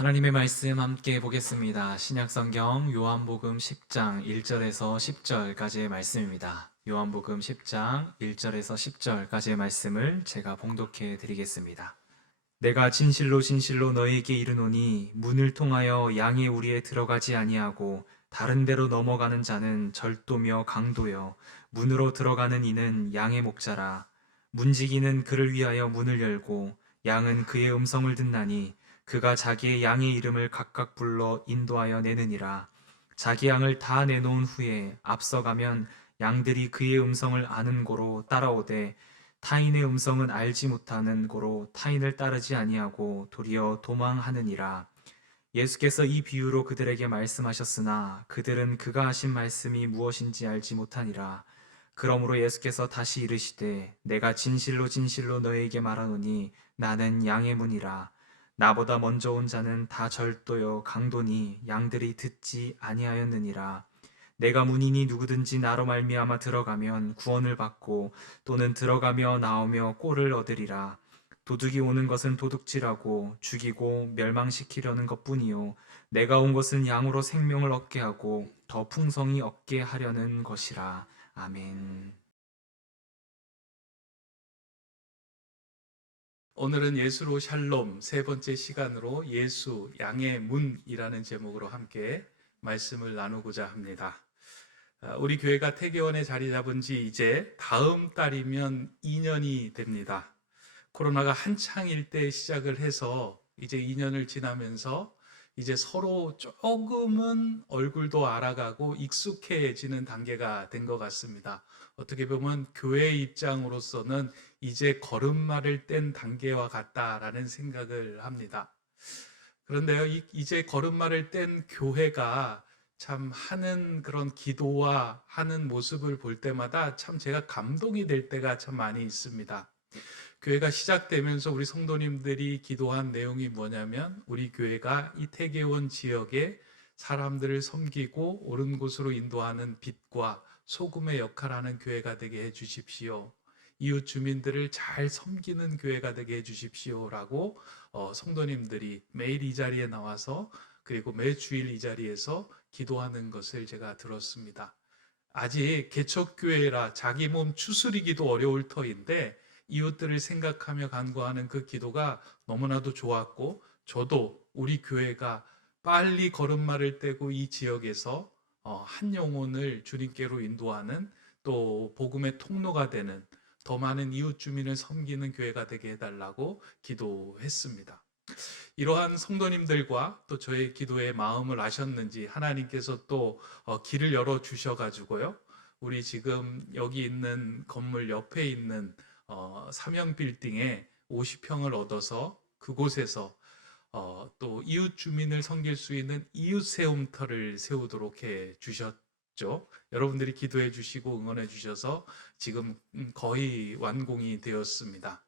하나님의 말씀 함께 보겠습니다. 신약성경 요한복음 10장 1절에서 10절까지의 말씀입니다. 요한복음 10장 1절에서 10절까지의 말씀을 제가 봉독해 드리겠습니다. 내가 진실로 진실로 너희에게 이르노니 문을 통하여 양의 우리에 들어가지 아니하고 다른 데로 넘어가는 자는 절도며 강도여 문으로 들어가는 이는 양의 목자라. 문지기는 그를 위하여 문을 열고 양은 그의 음성을 듣나니 그가 자기의 양의 이름을 각각 불러 인도하여 내느니라. 자기 양을 다 내놓은 후에 앞서가면 양들이 그의 음성을 아는 고로 따라오되 타인의 음성은 알지 못하는 고로 타인을 따르지 아니하고 도리어 도망하느니라. 예수께서 이 비유로 그들에게 말씀하셨으나 그들은 그가 하신 말씀이 무엇인지 알지 못하니라. 그러므로 예수께서 다시 이르시되 내가 진실로 진실로 너희에게 말하노니 나는 양의 문이라. 나보다 먼저 온 자는 다 절도요 강도니 양들이 듣지 아니하였느니라. 내가 문이니 누구든지 나로 말미암아 들어가면 구원을 받고 또는 들어가며 나오며 꼴을 얻으리라. 도둑이 오는 것은 도둑질하고 죽이고 멸망시키려는 것뿐이요 내가 온 것은 양으로 생명을 얻게 하고 더 풍성히 얻게 하려는 것이라. 아멘. 오늘은 예수로 샬롬 세 번째 시간으로 예수 양의 문이라는 제목으로 함께 말씀을 나누고자 합니다. 우리 교회가 태계원에 자리 잡은 지 이제 다음 달이면 2년이 됩니다. 코로나가 한창일 때 시작을 해서 이제 2년을 지나면서 이제 서로 조금은 얼굴도 알아가고 익숙해지는 단계가 된 것 같습니다. 어떻게 보면 교회 입장으로서는 이제 걸음마를 뗀 단계와 같다라는 생각을 합니다. 그런데요, 이제 걸음마를 뗀 교회가 참 하는 그런 기도와 하는 모습을 볼 때마다 참 제가 감동이 될 때가 참 많이 있습니다. 교회가 시작되면서 우리 성도님들이 기도한 내용이 뭐냐면 우리 교회가 이 태계원 지역에 사람들을 섬기고 옳은 곳으로 인도하는 빛과 소금의 역할을 하는 교회가 되게 해 주십시오. 이웃 주민들을 잘 섬기는 교회가 되게 해 주십시오라고 성도님들이 매일 이 자리에 나와서 그리고 매 주일 이 자리에서 기도하는 것을 제가 들었습니다. 아직 개척교회라 자기 몸 추스리기도 어려울 터인데 이웃들을 생각하며 간구하는 그 기도가 너무나도 좋았고 저도 우리 교회가 빨리 걸음마를 떼고 이 지역에서 한 영혼을 주님께로 인도하는 또 복음의 통로가 되는 더 많은 이웃 주민을 섬기는 교회가 되게 해달라고 기도했습니다. 이러한 성도님들과 또 저의 기도의 마음을 아셨는지 하나님께서 또 길을 열어 주셔가지고요. 우리 지금 여기 있는 건물 옆에 있는 삼형 빌딩에 50평을 얻어서 그곳에서 또 이웃 주민을 섬길 수 있는 이웃 세움터를 세우도록 해 주셨죠. 여러분들이 기도해 주시고 응원해 주셔서 지금 거의 완공이 되었습니다.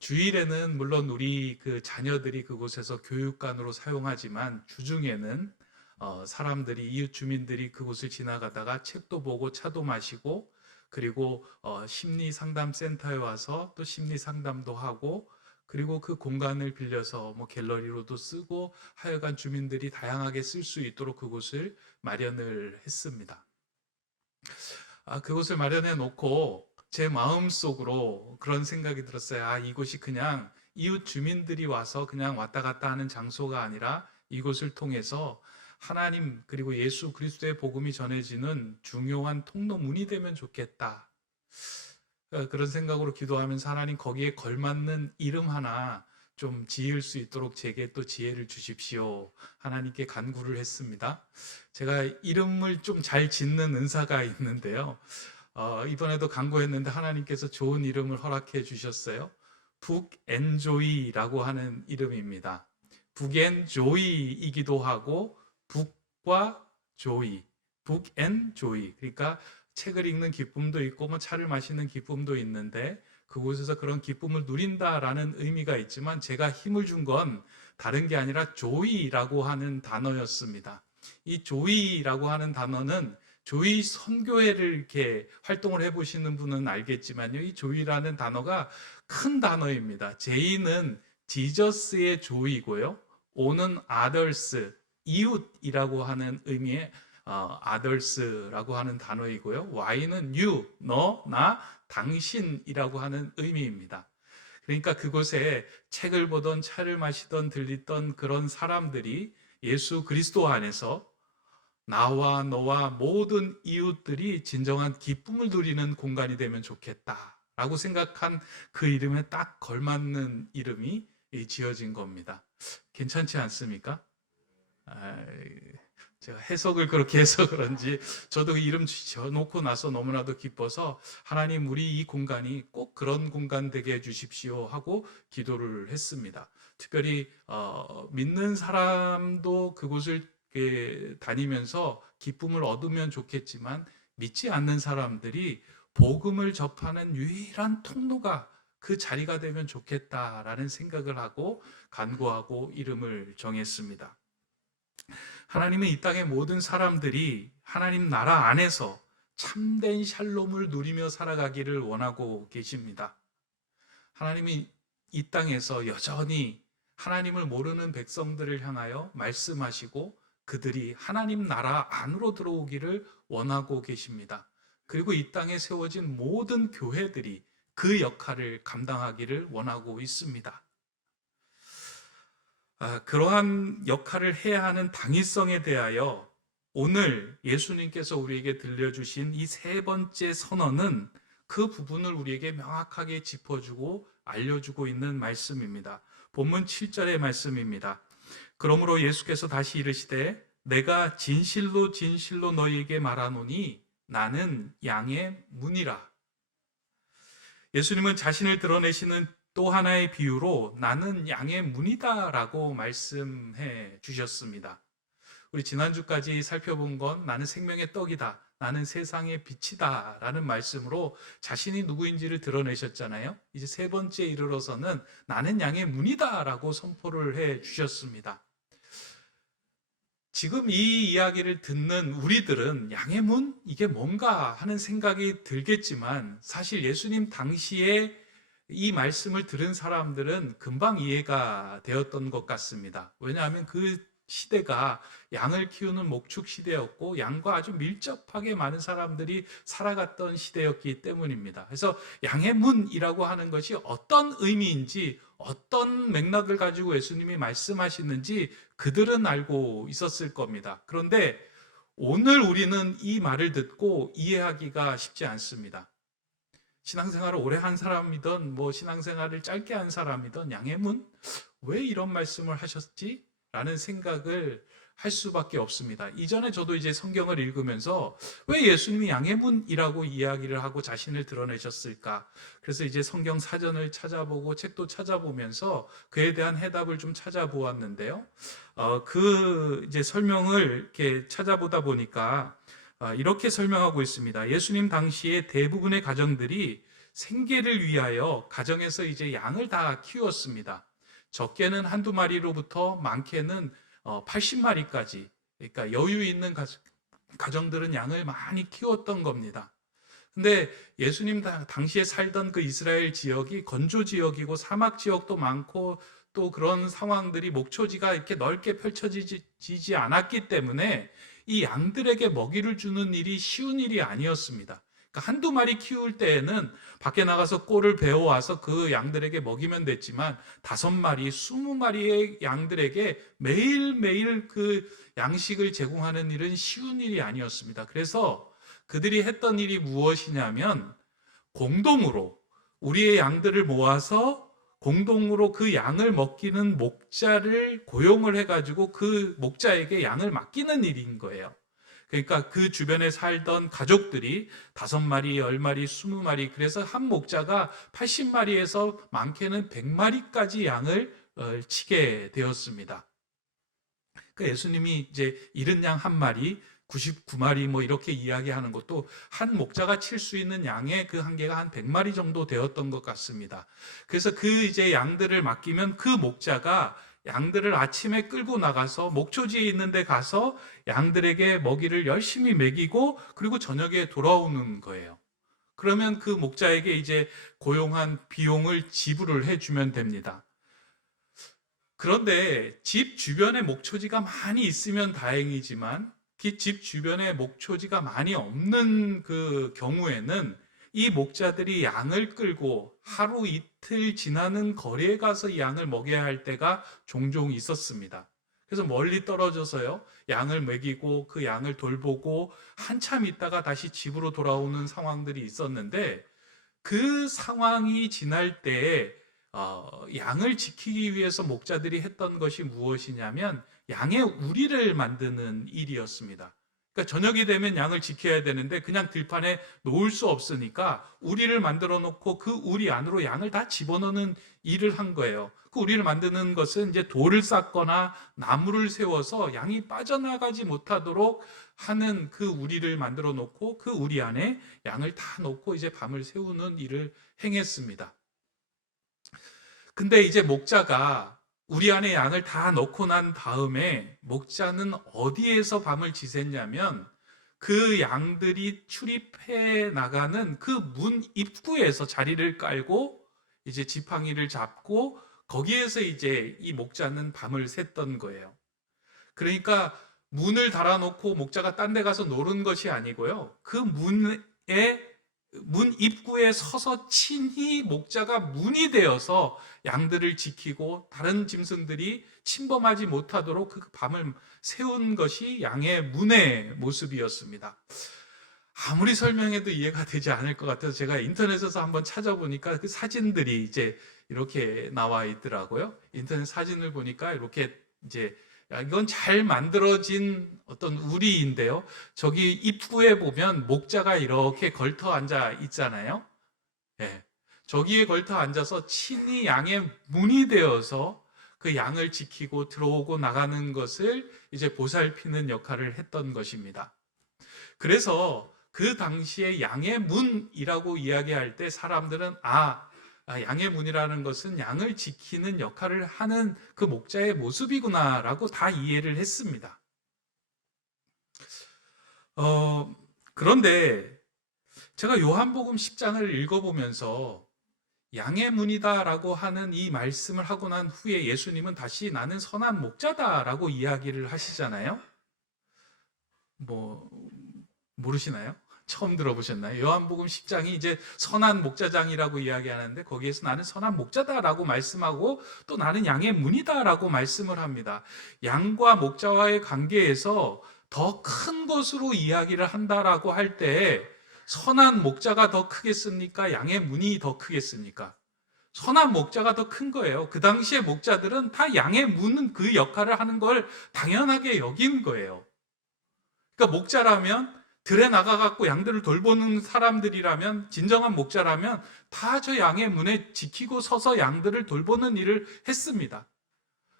주일에는 물론 우리 그 자녀들이 그곳에서 교육관으로 사용하지만 주중에는 사람들이 이웃 주민들이 그곳을 지나가다가 책도 보고 차도 마시고 그리고 심리 상담 센터에 와서 또 심리 상담도 하고 그리고 그 공간을 빌려서 뭐 갤러리로도 쓰고 하여간 주민들이 다양하게 쓸 수 있도록 그곳을 마련을 했습니다. 그곳을 마련해 놓고 제 마음속으로 그런 생각이 들었어요. 이곳이 그냥 이웃 주민들이 와서 그냥 왔다 갔다 하는 장소가 아니라 이곳을 통해서 하나님 그리고 예수 그리스도의 복음이 전해지는 중요한 통로문이 되면 좋겠다. 그런 생각으로 기도하면서 하나님 거기에 걸맞는 이름 하나 좀 지을 수 있도록 제게 또 지혜를 주십시오. 하나님께 간구를 했습니다. 제가 이름을 좀 잘 짓는 은사가 있는데요. 이번에도 간구했는데 하나님께서 좋은 이름을 허락해 주셨어요. 북앤조이라고 하는 이름입니다. 북앤조이이기도 하고 북과 조이, 북앤조이. 그러니까 책을 읽는 기쁨도 있고 뭐 차를 마시는 기쁨도 있는데 그곳에서 그런 기쁨을 누린다라는 의미가 있지만 제가 힘을 준 건 다른 게 아니라 조이라고 하는 단어였습니다. 이 조이라고 하는 단어는 조이 선교회를 이렇게 활동을 해보시는 분은 알겠지만요. 이 조이라는 단어가 큰 단어입니다. J는 지저스의 조이고요. 오는 others, 이웃이라고 하는 의미의 others라고 하는 단어이고요. y는 you, 너, 나, 당신이라고 하는 의미입니다. 그러니까 그곳에 책을 보던 차를 마시던 들리던 그런 사람들이 예수 그리스도 안에서 나와 너와 모든 이웃들이 진정한 기쁨을 누리는 공간이 되면 좋겠다라고 생각한 그 이름에 딱 걸맞는 이름이 지어진 겁니다. 괜찮지 않습니까? 제가 해석을 그렇게 해서 그런지 저도 이름 지어놓고 나서 너무나도 기뻐서 하나님, 우리 이 공간이 꼭 그런 공간 되게 해주십시오 하고 기도를 했습니다. 특별히 믿는 사람도 그곳을 다니면서 기쁨을 얻으면 좋겠지만 믿지 않는 사람들이 복음을 접하는 유일한 통로가 그 자리가 되면 좋겠다라는 생각을 하고 간구하고 이름을 정했습니다. 하나님은 이 땅의 모든 사람들이 하나님 나라 안에서 참된 샬롬을 누리며 살아가기를 원하고 계십니다. 하나님이 이 땅에서 여전히 하나님을 모르는 백성들을 향하여 말씀하시고 그들이 하나님 나라 안으로 들어오기를 원하고 계십니다. 그리고 이 땅에 세워진 모든 교회들이 그 역할을 감당하기를 원하고 있습니다. 그러한 역할을 해야 하는 당위성에 대하여 오늘 예수님께서 우리에게 들려주신 이 세 번째 선언은 그 부분을 우리에게 명확하게 짚어주고 알려주고 있는 말씀입니다. 본문 7절의 말씀입니다. 그러므로 예수께서 다시 이르시되 내가 진실로 진실로 너희에게 말하노니 나는 양의 문이라. 예수님은 자신을 드러내시는 또 하나의 비유로 나는 양의 문이다라고 말씀해 주셨습니다. 우리 지난주까지 살펴본 건 나는 생명의 떡이다, 나는 세상의 빛이다 라는 말씀으로 자신이 누구인지를 드러내셨잖아요. 이제 세 번째에 이르러서는 나는 양의 문이다 라고 선포를 해 주셨습니다. 지금 이 이야기를 듣는 우리들은 양의 문? 이게 뭔가 하는 생각이 들겠지만 사실 예수님 당시에 이 말씀을 들은 사람들은 금방 이해가 되었던 것 같습니다. 왜냐하면 그 시대가 양을 키우는 목축 시대였고 양과 아주 밀접하게 많은 사람들이 살아갔던 시대였기 때문입니다. 그래서 양의 문이라고 하는 것이 어떤 의미인지 어떤 맥락을 가지고 예수님이 말씀하시는지 그들은 알고 있었을 겁니다. 그런데 오늘 우리는 이 말을 듣고 이해하기가 쉽지 않습니다. 신앙생활을 오래 한 사람이든 신앙생활을 짧게 한 사람이든 양의 문? 왜 이런 말씀을 하셨지? 라는 생각을 할 수밖에 없습니다. 이전에 저도 이제 성경을 읽으면서 왜 예수님이 양의 문이라고 이야기를 하고 자신을 드러내셨을까? 그래서 이제 성경 사전을 찾아보고 책도 찾아보면서 그에 대한 해답을 좀 찾아보았는데요. 그 이제 설명을 이렇게 찾아보다 보니까 이렇게 설명하고 있습니다. 예수님 당시에 대부분의 가정들이 생계를 위하여 가정에서 이제 양을 다 키웠습니다. 적게는 한두 마리로부터 많게는 80마리까지, 그러니까 여유 있는 가정들은 양을 많이 키웠던 겁니다. 근데 예수님 당시에 살던 그 이스라엘 지역이 건조 지역이고 사막 지역도 많고 또 그런 상황들이 목초지가 이렇게 넓게 펼쳐지지 않았기 때문에 이 양들에게 먹이를 주는 일이 쉬운 일이 아니었습니다. 그러니까 한두 마리 키울 때에는 밖에 나가서 꼴을 베어와서 그 양들에게 먹이면 됐지만 5마리, 20마리의 양들에게 매일매일 그 양식을 제공하는 일은 쉬운 일이 아니었습니다. 그래서 그들이 했던 일이 무엇이냐면 공동으로 우리의 양들을 모아서 공동으로 그 양을 먹이는 목자를 고용을 해가지고 그 목자에게 양을 맡기는 일인 거예요. 그러니까 그 주변에 살던 가족들이 5마리, 10마리, 20마리, 그래서 한 목자가 80마리에서 많게는 100마리까지 양을 치게 되었습니다. 그러니까 예수님이 이제 잃은 양 1마리, 99마리 이렇게 이야기하는 것도 한 목자가 칠 수 있는 양의 그 한계가 한 100마리 정도 되었던 것 같습니다. 그래서 그 이제 양들을 맡기면 그 목자가 양들을 아침에 끌고 나가서 목초지에 있는 데 가서 양들에게 먹이를 열심히 먹이고 그리고 저녁에 돌아오는 거예요. 그러면 그 목자에게 이제 고용한 비용을 지불을 해주면 됩니다. 그런데 집 주변에 목초지가 많이 있으면 다행이지만 그 집 주변에 목초지가 많이 없는 그 경우에는 이 목자들이 양을 끌고 하루 이틀 지나는 거리에 가서 양을 먹여야 할 때가 종종 있었습니다. 그래서 멀리 떨어져서요, 양을 먹이고 그 양을 돌보고 한참 있다가 다시 집으로 돌아오는 상황들이 있었는데, 그 상황이 지날 때에 양을 지키기 위해서 목자들이 했던 것이 무엇이냐면 양의 우리를 만드는 일이었습니다. 그러니까 저녁이 되면 양을 지켜야 되는데 그냥 들판에 놓을 수 없으니까 우리를 만들어 놓고 그 우리 안으로 양을 다 집어넣는 일을 한 거예요. 그 우리를 만드는 것은 이제 돌을 쌓거나 나무를 세워서 양이 빠져나가지 못하도록 하는 그 우리를 만들어 놓고 그 우리 안에 양을 다 놓고 이제 밤을 새우는 일을 행했습니다. 근데 이제 목자가 우리 안에 양을 다 넣고 난 다음에 목자는 어디에서 밤을 지샜냐면 그 양들이 출입해 나가는 그 문 입구에서 자리를 깔고 이제 지팡이를 잡고 거기에서 이제 이 목자는 밤을 샜던 거예요. 그러니까 문을 달아놓고 목자가 딴 데 가서 노는 것이 아니고요. 그 문 입구에 서서 친히 목자가 문이 되어서 양들을 지키고 다른 짐승들이 침범하지 못하도록 그 밤을 세운 것이 양의 문의 모습이었습니다. 아무리 설명해도 이해가 되지 않을 것 같아서 제가 인터넷에서 한번 찾아보니까 그 사진들이 이제 이렇게 나와 있더라고요. 인터넷 사진을 보니까 이렇게 이제 이건 잘 만들어진 어떤 우리인데요. 저기 입구에 보면 목자가 이렇게 걸터 앉아 있잖아요. 예. 저기에 걸터 앉아서 친히 양의 문이 되어서 그 양을 지키고 들어오고 나가는 것을 이제 보살피는 역할을 했던 것입니다. 그래서 그 당시에 양의 문이라고 이야기할 때 사람들은 양의 문이라는 것은 양을 지키는 역할을 하는 그 목자의 모습이구나라고 다 이해를 했습니다. 그런데 제가 요한복음 10장을 읽어보면서 양의 문이다라고 하는 이 말씀을 하고 난 후에 예수님은 다시 나는 선한 목자다라고 이야기를 하시잖아요. 모르시나요? 처음 들어보셨나요? 요한복음 10장이 이제 선한 목자장이라고 이야기하는데 거기에서 나는 선한 목자다라고 말씀하고 또 나는 양의 문이다라고 말씀을 합니다. 양과 목자와의 관계에서 더 큰 것으로 이야기를 한다라고 할 때 선한 목자가 더 크겠습니까? 양의 문이 더 크겠습니까? 선한 목자가 더 큰 거예요. 그 당시에 목자들은 다 양의 문은 그 역할을 하는 걸 당연하게 여긴 거예요. 그러니까 목자라면 들에 나가갖고 양들을 돌보는 사람들이라면, 진정한 목자라면 다 저 양의 문에 지키고 서서 양들을 돌보는 일을 했습니다.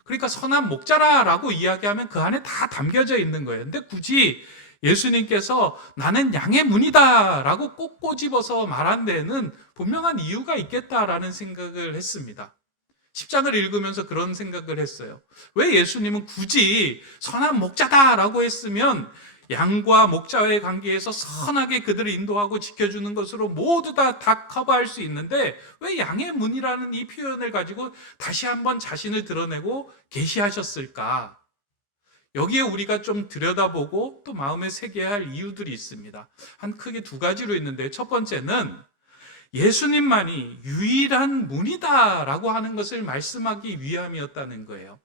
그러니까 선한 목자라고 이야기하면 그 안에 다 담겨져 있는 거예요. 근데 굳이 예수님께서 나는 양의 문이다 라고 꼭 꼬집어서 말한 데에는 분명한 이유가 있겠다라는 생각을 했습니다. 10장을 읽으면서 그런 생각을 했어요. 왜 예수님은 굳이 선한 목자다라고 했으면 양과 목자와의 관계에서 선하게 그들을 인도하고 지켜주는 것으로 모두 다 커버할 수 있는데 왜 양의 문이라는 이 표현을 가지고 다시 한번 자신을 드러내고 계시하셨을까? 여기에 우리가 좀 들여다보고 또 마음에 새겨야 할 이유들이 있습니다. 한 크게 두 가지로 있는데, 첫 번째는 예수님만이 유일한 문이다라고 하는 것을 말씀하기 위함이었다는 거예요.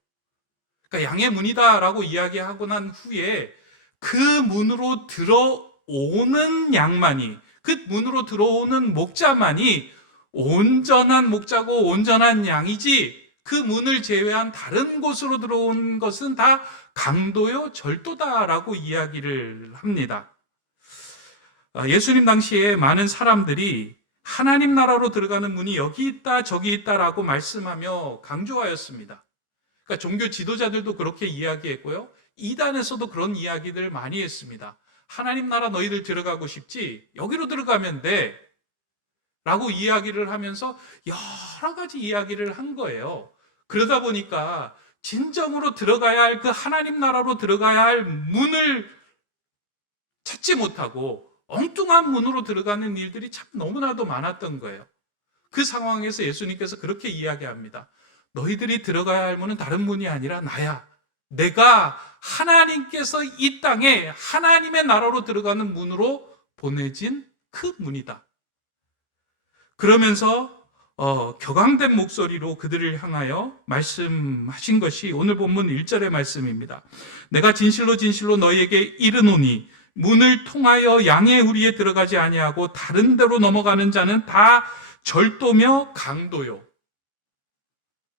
그러니까 양의 문이다라고 이야기하고 난 후에 그 문으로 들어오는 양만이, 그 문으로 들어오는 목자만이 온전한 목자고 온전한 양이지, 그 문을 제외한 다른 곳으로 들어온 것은 다 강도요 절도다라고 이야기를 합니다. 예수님 당시에 많은 사람들이 하나님 나라로 들어가는 문이 여기 있다 저기 있다라고 말씀하며 강조하였습니다. 그러니까 종교 지도자들도 그렇게 이야기했고요, 이단에서도 그런 이야기들 많이 했습니다. 하나님 나라 너희들 들어가고 싶지? 여기로 들어가면 돼 라고 이야기를 하면서 여러 가지 이야기를 한 거예요. 그러다 보니까 진정으로 들어가야 할 그 하나님 나라로 들어가야 할 문을 찾지 못하고 엉뚱한 문으로 들어가는 일들이 참 너무나도 많았던 거예요. 그 상황에서 예수님께서 그렇게 이야기합니다. 너희들이 들어가야 할 문은 다른 문이 아니라 나야. 내가 하나님께서 이 땅에 하나님의 나라로 들어가는 문으로 보내진 그 문이다. 그러면서 격앙된 목소리로 그들을 향하여 말씀하신 것이 오늘 본문 1절의 말씀입니다. 내가 진실로 진실로 너희에게 이르노니 문을 통하여 양의 우리에 들어가지 아니하고 다른 데로 넘어가는 자는 다 절도며 강도요.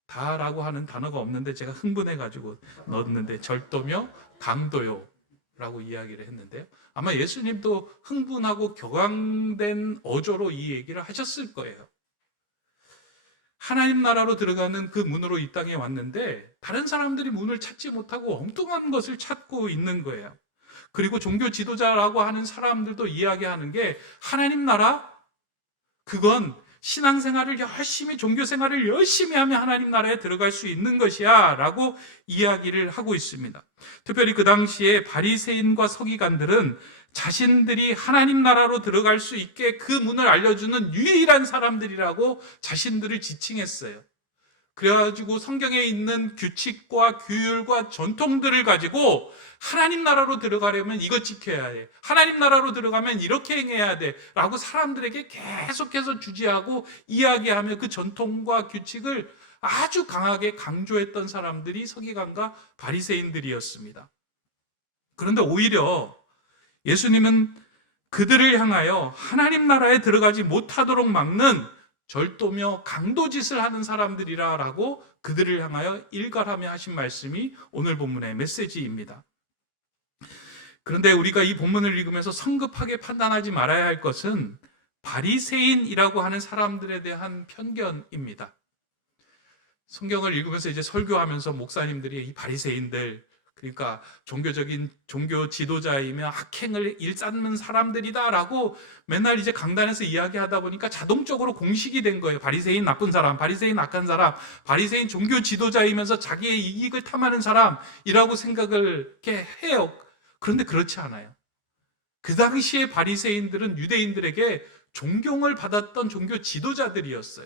다라고 하는 단어가 없는데 제가 흥분해가지고 넣었는데 절도며 강도요 라고 이야기를 했는데요. 아마 예수님도 흥분하고 격앙된 어조로 이 얘기를 하셨을 거예요. 하나님 나라로 들어가는 그 문으로 이 땅에 왔는데 다른 사람들이 문을 찾지 못하고 엉뚱한 것을 찾고 있는 거예요. 그리고 종교 지도자라고 하는 사람들도 이야기하는 게 하나님 나라? 그건 신앙생활을 열심히, 종교생활을 열심히 하면 하나님 나라에 들어갈 수 있는 것이야 라고 이야기를 하고 있습니다. 특별히 그 당시에 바리새인과 서기관들은 자신들이 하나님 나라로 들어갈 수 있게 그 문을 알려주는 유일한 사람들이라고 자신들을 지칭했어요. 그래가지고 성경에 있는 규칙과 규율과 전통들을 가지고 하나님 나라로 들어가려면 이거 지켜야 돼. 하나님 나라로 들어가면 이렇게 행해야 돼. 라고 사람들에게 계속해서 주지하고 이야기하며 그 전통과 규칙을 아주 강하게 강조했던 사람들이 서기관과 바리새인들이었습니다. 그런데 오히려 예수님은 그들을 향하여 하나님 나라에 들어가지 못하도록 막는 절도며 강도짓을 하는 사람들이라고 그들을 향하여 일갈하며 하신 말씀이 오늘 본문의 메시지입니다. 그런데 우리가 이 본문을 읽으면서 성급하게 판단하지 말아야 할 것은 바리새인이라고 하는 사람들에 대한 편견입니다. 성경을 읽으면서 이제 설교하면서 목사님들이 이 바리새인들, 그러니까 종교 지도자이며 악행을 일삼는 사람들이다라고 맨날 이제 강단에서 이야기하다 보니까 자동적으로 공식이 된 거예요. 바리새인 나쁜 사람, 바리새인 악한 사람, 바리새인 종교 지도자이면서 자기의 이익을 탐하는 사람이라고 생각을 이렇게 해요. 그런데 그렇지 않아요. 그 당시에 바리새인들은 유대인들에게 존경을 받았던 종교 지도자들이었어요.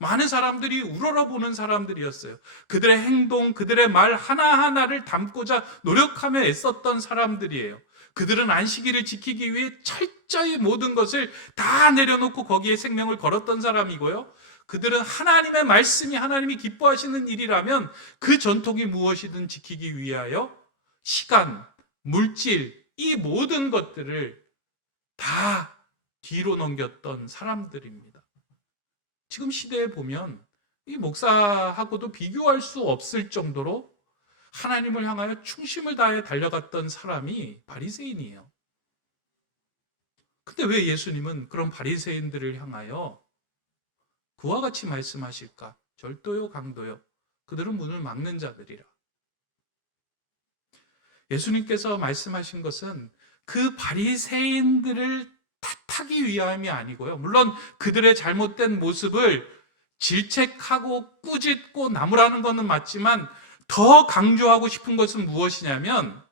많은 사람들이 우러러보는 사람들이었어요. 그들의 행동, 그들의 말 하나하나를 담고자 노력하며 애썼던 사람들이에요. 그들은 안식일을 지키기 위해 철저히 모든 것을 다 내려놓고 거기에 생명을 걸었던 사람이고요. 그들은 하나님의 말씀이 하나님이 기뻐하시는 일이라면 그 전통이 무엇이든 지키기 위하여 시간, 물질, 이 모든 것들을 다 뒤로 넘겼던 사람들입니다. 지금 시대에 보면 이 목사하고도 비교할 수 없을 정도로 하나님을 향하여 충심을 다해 달려갔던 사람이 바리새인이에요. 근데 왜 예수님은 그런 바리새인들을 향하여 그와 같이 말씀하실까? 절도요, 강도요. 그들은 문을 막는 자들이라. 예수님께서 말씀하신 것은 그 바리새인들을 탓하기 위함이 아니고요. 물론 그들의 잘못된 모습을 질책하고 꾸짖고 나무라는 것은 맞지만 더 강조하고 싶은 것은 무엇이냐면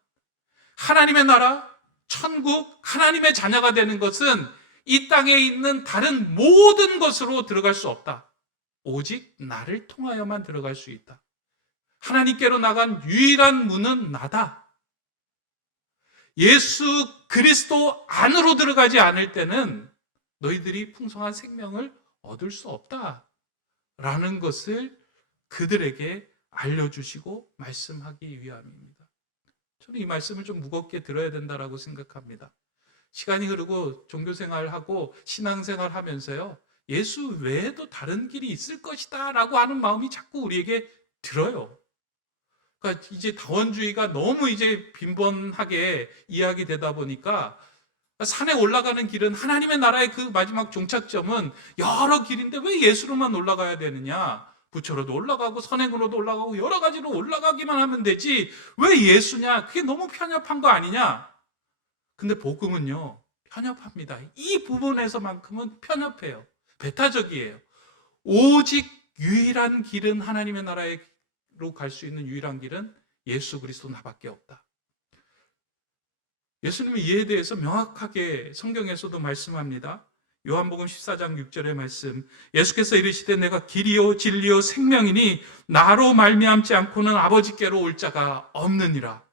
하나님의 나라, 천국, 하나님의 자녀가 되는 것은 이 땅에 있는 다른 모든 것으로 들어갈 수 없다. 오직 나를 통하여만 들어갈 수 있다. 하나님께로 나간 유일한 문은 나다. 예수 그리스도 안으로 들어가지 않을 때는 너희들이 풍성한 생명을 얻을 수 없다라는 것을 그들에게 알려주시고 말씀하기 위함입니다. 저는 이 말씀을 좀 무겁게 들어야 된다라고 생각합니다. 시간이 흐르고 종교생활하고 신앙생활 하면서요, 예수 외에도 다른 길이 있을 것이다 라고 하는 마음이 자꾸 우리에게 들어요. 그러니까 이제 다원주의가 너무 이제 빈번하게 이야기되다 보니까 산에 올라가는 길은 하나님의 나라의 그 마지막 종착점은 여러 길인데 왜 예수로만 올라가야 되느냐? 부처로도 올라가고 선행으로도 올라가고 여러 가지로 올라가기만 하면 되지 왜 예수냐? 그게 너무 편협한 거 아니냐? 근데 복음은요, 편협합니다. 이 부분에서만큼은 편협해요. 배타적이에요. 오직 유일한 길은 하나님의 나라로 갈 수 있는 유일한 길은 예수 그리스도 나밖에 없다. 예수님은 이에 대해서 명확하게 성경에서도 말씀합니다. 요한복음 14장 6절의 말씀, 예수께서 이르시되 내가 길이요 진리요 생명이니 나로 말미암지 않고는 아버지께로 올 자가 없느니라.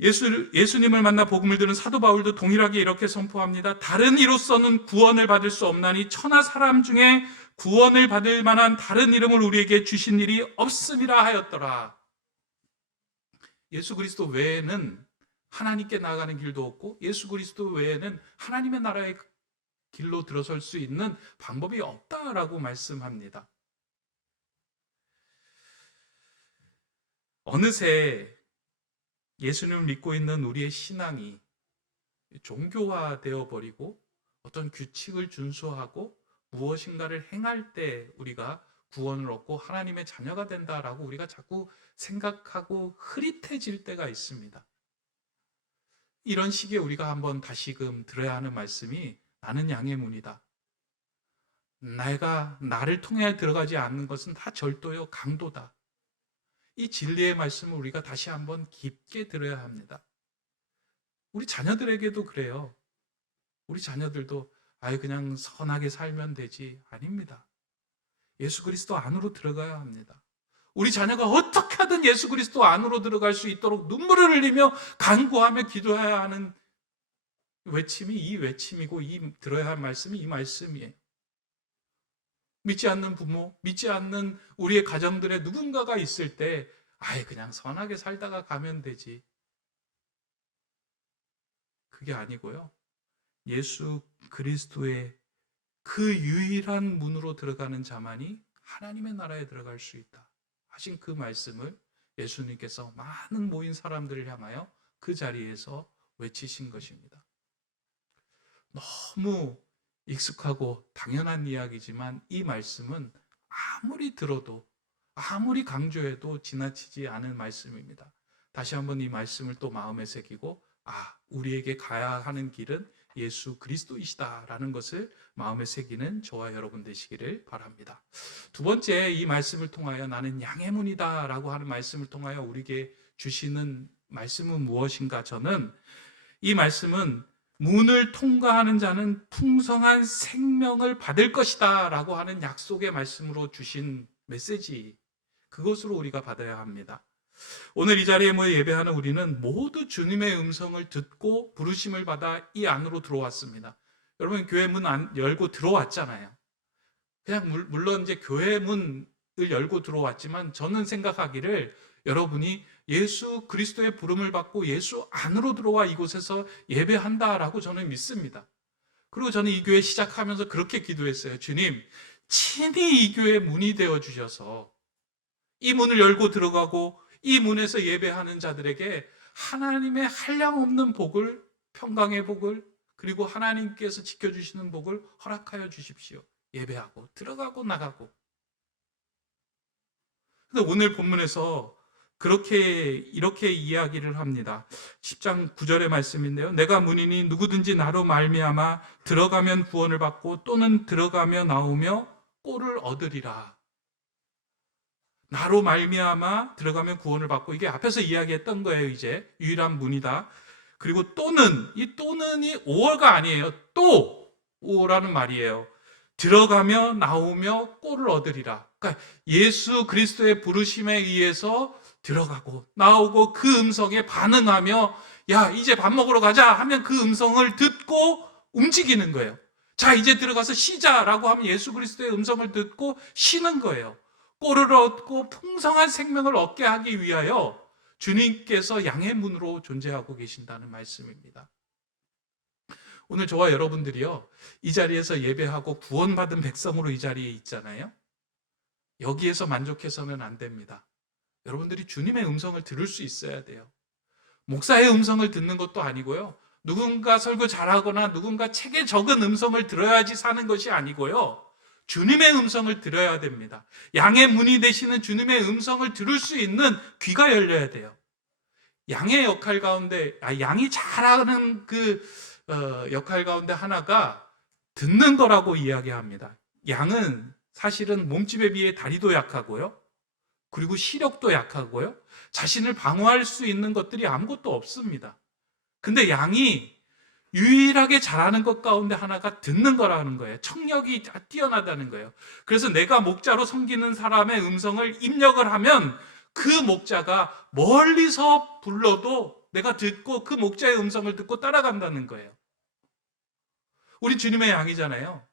예수님을 만나 복음을 들은 사도 바울도 동일하게 이렇게 선포합니다. 다른 이로서는 구원을 받을 수 없나니 천하 사람 중에 구원을 받을 만한 다른 이름을 우리에게 주신 일이 없음이라 하였더라. 예수 그리스도 외에는 하나님께 나아가는 길도 없고 예수 그리스도 외에는 하나님의 나라의 길로 들어설 수 있는 방법이 없다라고 말씀합니다. 어느새 예수님을 믿고 있는 우리의 신앙이 종교화되어 버리고 어떤 규칙을 준수하고 무엇인가를 행할 때 우리가 구원을 얻고 하나님의 자녀가 된다라고 우리가 자꾸 생각하고 흐릿해질 때가 있습니다. 이런 시기에 우리가 한번 다시금 들어야 하는 말씀이 나는 양의 문이다. 내가 나를 통해 들어가지 않는 것은 다 절도요 강도다. 이 진리의 말씀을 우리가 다시 한번 깊게 들어야 합니다. 우리 자녀들에게도 그래요. 우리 자녀들도 그냥 선하게 살면 되지. 아닙니다. 예수 그리스도 안으로 들어가야 합니다. 우리 자녀가 어떻게 하든 예수 그리스도 안으로 들어갈 수 있도록 눈물을 흘리며 간구하며 기도해야 하는 외침이 이 외침이고 들어야 할 말씀이 이 말씀이에요. 믿지 않는 부모, 믿지 않는 우리의 가정들에 누군가가 있을 때 그냥 선하게 살다가 가면 되지. 그게 아니고요. 예수 그리스도의 그 유일한 문으로 들어가는 자만이 하나님의 나라에 들어갈 수 있다 하신 그 말씀을 예수님께서 많은 모인 사람들을 향하여 그 자리에서 외치신 것입니다. 너무 익숙하고 당연한 이야기지만 이 말씀은 아무리 들어도 아무리 강조해도 지나치지 않은 말씀입니다. 다시 한번 이 말씀을 또 마음에 새기고 우리에게 가야 하는 길은 예수 그리스도이시다라는 것을 마음에 새기는 저와 여러분 되시기를 바랍니다. 두 번째, 이 말씀을 통하여 나는 양의 문이다라고 하는 말씀을 통하여 우리에게 주시는 말씀은 무엇인가? 저는 이 말씀은 문을 통과하는 자는 풍성한 생명을 받을 것이다 라고 하는 약속의 말씀으로 주신 메시지, 그것으로 우리가 받아야 합니다. 오늘 이 자리에 모여 예배하는 우리는 모두 주님의 음성을 듣고 부르심을 받아 이 안으로 들어왔습니다. 여러분, 교회 문 열고 들어왔잖아요. 그냥 물론 이제 교회 문을 열고 들어왔지만 저는 생각하기를 여러분이 예수 그리스도의 부름을 받고 예수 안으로 들어와 이곳에서 예배한다라고 저는 믿습니다. 그리고 저는 이 교회 시작하면서 그렇게 기도했어요. 주님, 친히 이 교회 문이 되어 주셔서 이 문을 열고 들어가고 이 문에서 예배하는 자들에게 하나님의 한량없는 복을, 평강의 복을, 그리고 하나님께서 지켜주시는 복을 허락하여 주십시오. 예배하고 들어가고 나가고. 근데 오늘 본문에서 이렇게 이야기를 합니다. 10장 9절의 말씀인데요. 내가 문이니 누구든지 나로 말미암아 들어가면 구원을 받고 또는 들어가며 나오며 꼴을 얻으리라. 나로 말미암아 들어가면 구원을 받고, 이게 앞에서 이야기했던 거예요. 이제 유일한 문이다. 그리고 또는, 이 또는이 5어가 아니에요. 또 5어라는 말이에요. 들어가며 나오며 꼴을 얻으리라. 그러니까 예수 그리스도의 부르심에 의해서 들어가고 나오고 그 음성에 반응하며 이제 밥 먹으러 가자 하면 그 음성을 듣고 움직이는 거예요. 자, 이제 들어가서 쉬자라고 하면 예수 그리스도의 음성을 듣고 쉬는 거예요. 꼴을 얻고 풍성한 생명을 얻게 하기 위하여 주님께서 양의 문으로 존재하고 계신다는 말씀입니다. 오늘 저와 여러분들이요, 이 자리에서 예배하고 구원받은 백성으로 이 자리에 있잖아요. 여기에서 만족해서는 안 됩니다. 여러분들이 주님의 음성을 들을 수 있어야 돼요. 목사의 음성을 듣는 것도 아니고요, 누군가 설교 잘하거나 누군가 책에 적은 음성을 들어야지 사는 것이 아니고요, 주님의 음성을 들어야 됩니다. 양의 문이 되시는 주님의 음성을 들을 수 있는 귀가 열려야 돼요. 양의 역할 가운데, 양이 잘하는 역할 가운데 하나가 듣는 거라고 이야기합니다. 양은 사실은 몸집에 비해 다리도 약하고요, 그리고 시력도 약하고요, 자신을 방어할 수 있는 것들이 아무것도 없습니다. 근데 양이 유일하게 잘하는 것 가운데 하나가 듣는 거라는 거예요. 청력이 뛰어나다는 거예요. 그래서 내가 목자로 섬기는 사람의 음성을 입력을 하면 그 목자가 멀리서 불러도 내가 듣고 그 목자의 음성을 듣고 따라간다는 거예요. 우리 주님의 양이잖아요.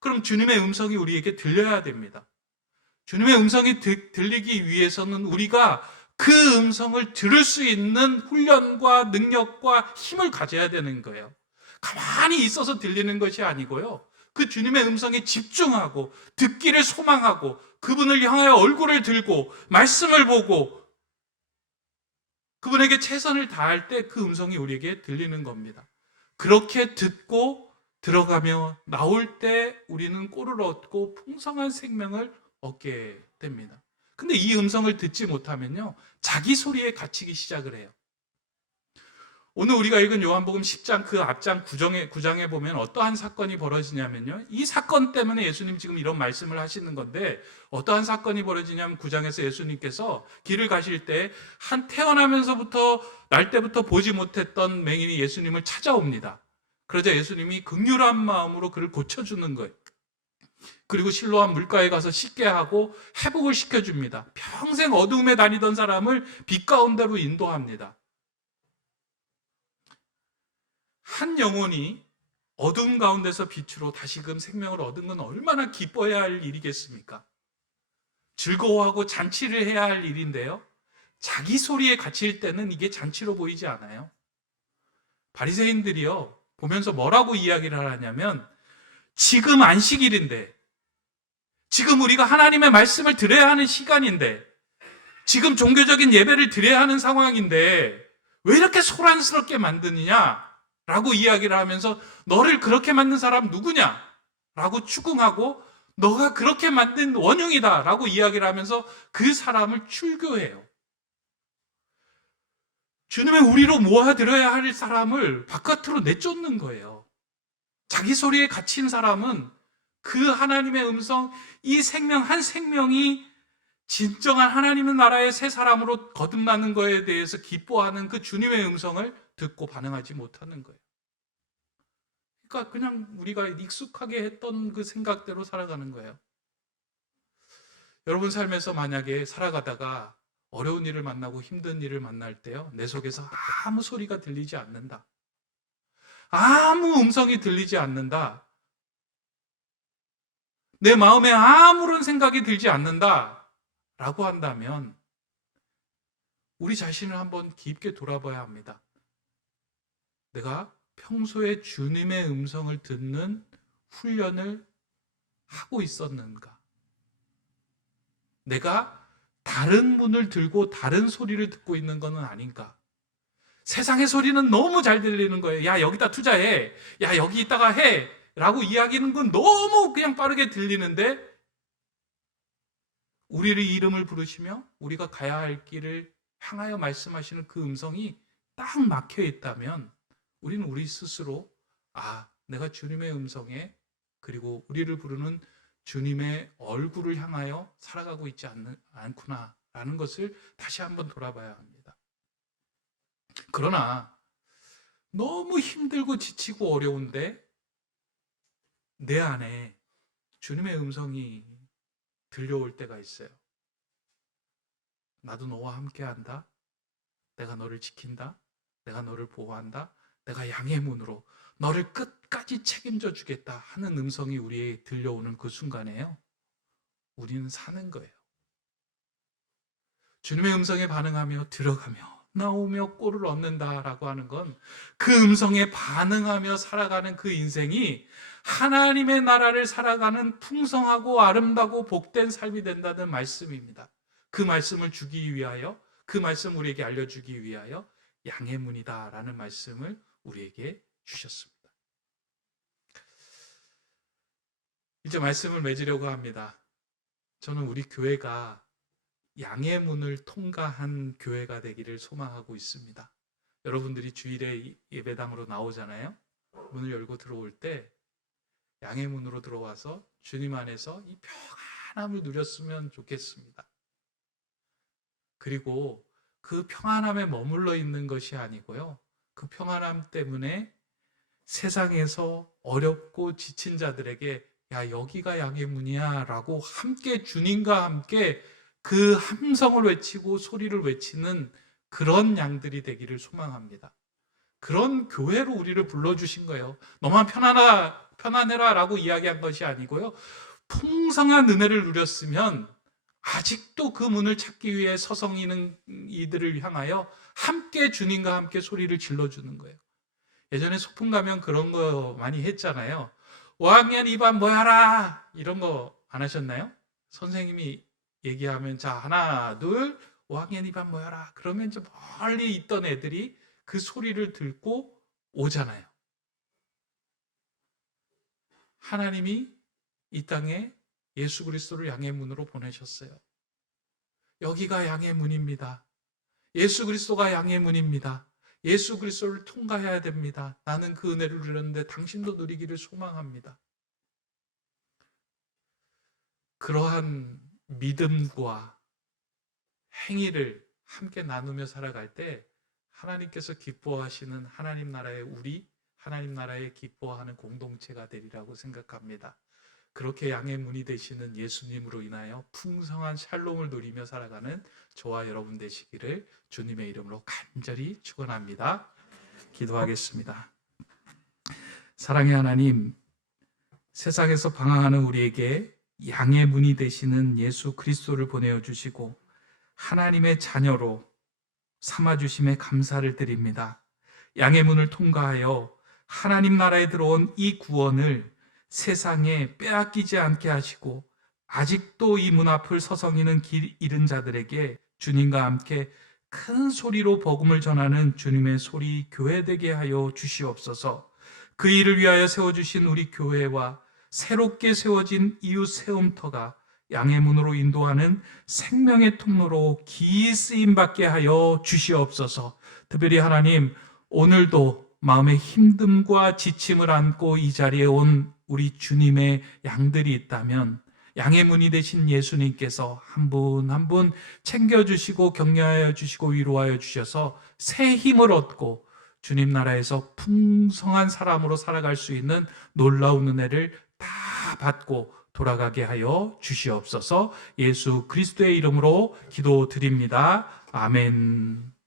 그럼 주님의 음성이 우리에게 들려야 됩니다. 주님의 음성이 들리기 위해서는 우리가 그 음성을 들을 수 있는 훈련과 능력과 힘을 가져야 되는 거예요. 가만히 있어서 들리는 것이 아니고요. 그 주님의 음성에 집중하고 듣기를 소망하고 그분을 향하여 얼굴을 들고 말씀을 보고 그분에게 최선을 다할 때 그 음성이 우리에게 들리는 겁니다. 그렇게 듣고 들어가며 나올 때 우리는 꼴을 얻고 풍성한 생명을 얻게 됩니다. 근데 이 음성을 듣지 못하면요, 자기 소리에 갇히기 시작을 해요. 오늘 우리가 읽은 요한복음 10장 그 앞장 9장에 보면 어떠한 사건이 벌어지냐면요, 이 사건 때문에 예수님 지금 이런 말씀을 하시는 건데, 어떠한 사건이 벌어지냐면 9장에서 예수님께서 길을 가실 때 한 태어나면서부터 날 때부터 보지 못했던 맹인이 예수님을 찾아옵니다. 그러자 예수님이 긍휼한 마음으로 그를 고쳐주는 거예요. 그리고 실로암 물가에 가서 씻게 하고 회복을 시켜줍니다. 평생 어두움에 다니던 사람을 빛 가운데로 인도합니다. 한 영혼이 어둠 가운데서 빛으로 다시금 생명을 얻은 건 얼마나 기뻐해야 할 일이겠습니까? 즐거워하고 잔치를 해야 할 일인데요, 자기 소리에 갇힐 때는 이게 잔치로 보이지 않아요. 바리새인들이요, 보면서 뭐라고 이야기를 하냐면, 지금 안식일인데, 지금 우리가 하나님의 말씀을 드려야 하는 시간인데, 지금 종교적인 예배를 드려야 하는 상황인데 왜 이렇게 소란스럽게 만드느냐 라고 이야기를 하면서, 너를 그렇게 만든 사람 누구냐 라고 추궁하고, 너가 그렇게 만든 원흉이다 라고 이야기를 하면서 그 사람을 출교해요. 주님의 우리로 모아들어야 할 사람을 바깥으로 내쫓는 거예요. 자기 소리에 갇힌 사람은 그 하나님의 음성, 이 생명 한 생명이 진정한 하나님의 나라의 새 사람으로 거듭나는 것에 대해서 기뻐하는 그 주님의 음성을 듣고 반응하지 못하는 거예요. 그러니까 그냥 우리가 익숙하게 했던 그 생각대로 살아가는 거예요. 여러분 삶에서 만약에 살아가다가 어려운 일을 만나고 힘든 일을 만날 때요, 내 속에서 아무 소리가 들리지 않는다, 아무 음성이 들리지 않는다, 내 마음에 아무런 생각이 들지 않는다 라고 한다면 우리 자신을 한번 깊게 돌아봐야 합니다. 내가 평소에 주님의 음성을 듣는 훈련을 하고 있었는가? 내가 다른 문을 들고 다른 소리를 듣고 있는 것은 아닌가? 세상의 소리는 너무 잘 들리는 거예요. 야, 여기다 투자해. 야, 여기 있다가 해. 라고 이야기하는 건 너무 그냥 빠르게 들리는데, 우리를 이름을 부르시며 우리가 가야 할 길을 향하여 말씀하시는 그 음성이 딱 막혀 있다면 우리는 우리 스스로, 내가 주님의 음성에, 그리고 우리를 부르는 주님의 얼굴을 향하여 살아가고 있지 않구나 라는 것을 다시 한번 돌아봐야 합니다. 그러나 너무 힘들고 지치고 어려운데 내 안에 주님의 음성이 들려올 때가 있어요. 나도 너와 함께 한다. 내가 너를 지킨다. 내가 너를 보호한다. 내가 양의 문으로 너를 끝까지 책임져 주겠다 하는 음성이 우리에 들려오는 그 순간에요, 우리는 사는 거예요. 주님의 음성에 반응하며 들어가며 나오며 꼴을 얻는다라고 하는 건 그 음성에 반응하며 살아가는 그 인생이 하나님의 나라를 살아가는 풍성하고 아름다고 복된 삶이 된다는 말씀입니다. 그 말씀을 주기 위하여, 그 말씀 우리에게 알려주기 위하여 양의 문이다라는 말씀을 우리에게 주셨습니다. 이제 말씀을 맺으려고 합니다. 저는 우리 교회가 양의 문을 통과한 교회가 되기를 소망하고 있습니다. 여러분들이 주일에 예배당으로 나오잖아요. 문을 열고 들어올 때 양의 문으로 들어와서 주님 안에서 이 평안함을 누렸으면 좋겠습니다. 그리고 그 평안함에 머물러 있는 것이 아니고요, 그 평안함 때문에 세상에서 어렵고 지친 자들에게 야, 여기가 양의 문이야 라고 함께 주님과 함께 그 함성을 외치고 소리를 외치는 그런 양들이 되기를 소망합니다. 그런 교회로 우리를 불러주신 거예요. 너만 편안해라 라고 이야기한 것이 아니고요. 풍성한 은혜를 누렸으면 아직도 그 문을 찾기 위해 서성이는 이들을 향하여 함께 주님과 함께 소리를 질러주는 거예요. 예전에 소풍 가면 그런 거 많이 했잖아요. 5학년 2반 모여라 이런 거 안 하셨나요? 선생님이 얘기하면 자 하나 둘 5학년 2반 모여라 그러면 저 멀리 있던 애들이 그 소리를 듣고 오잖아요. 하나님이 이 땅에 예수 그리스도를 양의 문으로 보내셨어요. 여기가 양의 문입니다. 예수 그리스도가 양의 문입니다. 예수 그리스도를 통과해야 됩니다. 나는 그 은혜를 누렸는데 당신도 누리기를 소망합니다. 그러한 믿음과 행위를 함께 나누며 살아갈 때 하나님께서 기뻐하시는 하나님 나라의 하나님 나라에 기뻐하는 공동체가 되리라고 생각합니다. 그렇게 양의 문이 되시는 예수님으로 인하여 풍성한 샬롬을 누리며 살아가는 저와 여러분 되시기를 주님의 이름으로 간절히 축원합니다. 기도하겠습니다. 사랑의 하나님, 세상에서 방황하는 우리에게 양의 문이 되시는 예수 그리스도를 보내어 주시고 하나님의 자녀로 삼아주심에 감사를 드립니다. 양의 문을 통과하여 하나님 나라에 들어온 이 구원을 세상에 빼앗기지 않게 하시고 아직도 이 문 앞을 서성이는 길 잃은 자들에게 주님과 함께 큰 소리로 복음을 전하는 주님의 소리 교회 되게 하여 주시옵소서. 그 일을 위하여 세워주신 우리 교회와 새롭게 세워진 이웃 세움터가 양의 문으로 인도하는 생명의 통로로 기이 쓰임받게 하여 주시옵소서. 특별히 하나님, 오늘도 마음의 힘듦과 지침을 안고 이 자리에 온 우리 주님의 양들이 있다면 양의 문이 되신 예수님께서 한 분 한 분 챙겨주시고 격려하여 주시고 위로하여 주셔서 새 힘을 얻고 주님 나라에서 풍성한 사람으로 살아갈 수 있는 놀라운 은혜를 다 받고 돌아가게 하여 주시옵소서. 예수 그리스도의 이름으로 기도드립니다. 아멘.